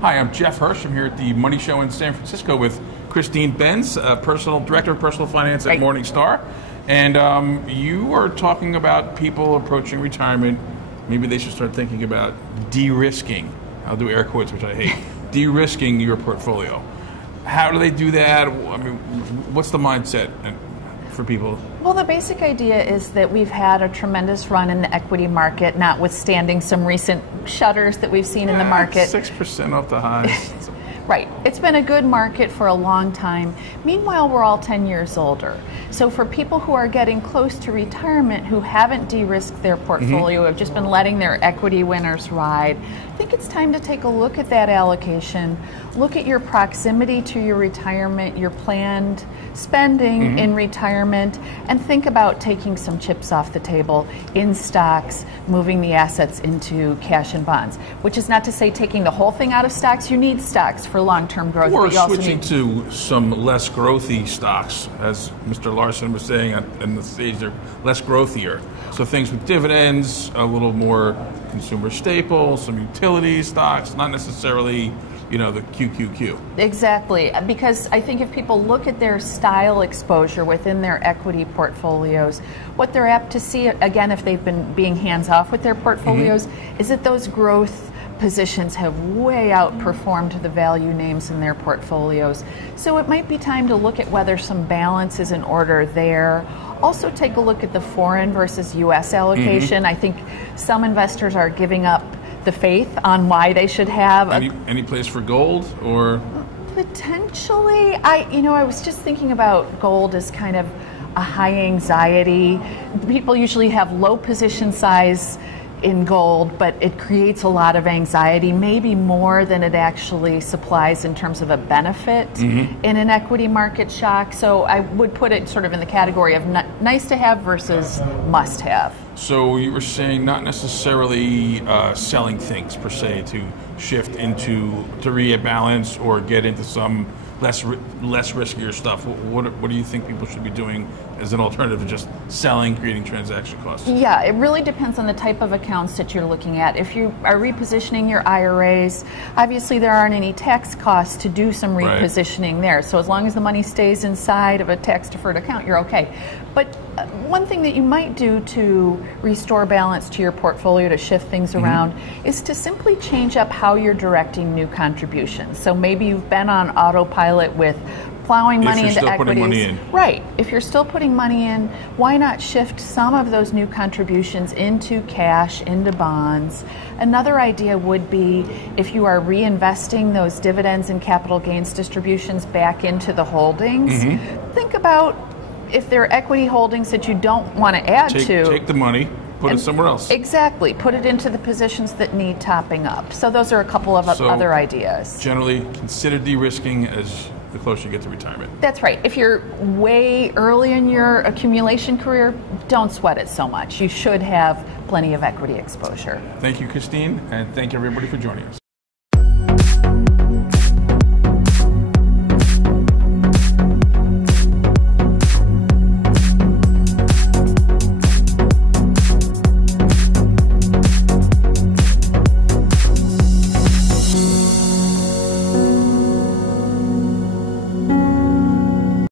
Hi, I'm Jeff Hirsch. I'm here at the Money Show in San Francisco with Christine Benz, Director of Personal Finance at Morningstar. And you are talking about people approaching retirement. Maybe they should start thinking about de-risking. I'll do air quotes, which I hate. De-risking your portfolio. How do they do that? I mean, what's the mindset for people? Well, the basic idea is that we've had a tremendous run in the equity market, notwithstanding some recent shudders that we've seen in the market. 6% off the highs. Right. It's been a good market for a long time. Meanwhile, we're all 10 years older. So for people who are getting close to retirement who haven't de-risked their portfolio, have just been letting their equity winners ride, I think it's time to take a look at that allocation, look at your proximity to your retirement, your planned spending in retirement, and think about taking some chips off the table in stocks, moving the assets into cash and bonds, which is not to say taking the whole thing out of stocks. You need stocks for long-term growth. Or but you also switching to some less growthy stocks, as Mr. Larson was saying in the stage, they're less growthier. So things with dividends, a little more consumer staples, some utility stocks, not necessarily, the QQQ. Exactly, because I think if people look at their style exposure within their equity portfolios, what they're apt to see, again, if they've been being hands-off with their portfolios, is that those growth positions have way outperformed the value names in their portfolios. So it might be time to look at whether some balance is in order there. Also take a look at the foreign versus U.S. allocation. I think some investors are giving up the faith on why they should have any place for gold or potentially. I was just thinking about gold as kind of a high anxiety. People usually have low position size in gold, but it creates a lot of anxiety, maybe more than it actually supplies in terms of a benefit in an equity market shock. So I would put it sort of in the category of nice to have versus must have. So you were saying not necessarily selling things per se to shift into to rebalance or get into some less riskier stuff. What do you think people should be doing as an alternative to just selling, creating transaction costs? Yeah, it really depends on the type of accounts that you're looking at. If you are repositioning your IRAs, obviously there aren't any tax costs to do some repositioning there. So as long as the money stays inside of a tax-deferred account, you're okay. But one thing that you might do to restore balance to your portfolio, to shift things around, is to simply change up how you're directing new contributions. So maybe you've been on autopilot with plowing money into equities. Putting money in. Right. If you're still putting money in, why not shift some of those new contributions into cash, into bonds? Another idea would be if you are reinvesting those dividends and capital gains distributions back into the holdings, think about if there are equity holdings that you don't want to add to. Take the money, put it somewhere else. Exactly. Put it into the positions that need topping up. So those are a couple of other ideas. Generally, consider de-risking as the closer you get to retirement. That's right. If you're way early in your accumulation career, don't sweat it so much. You should have plenty of equity exposure. Thank you, Christine, and thank you everybody for joining us.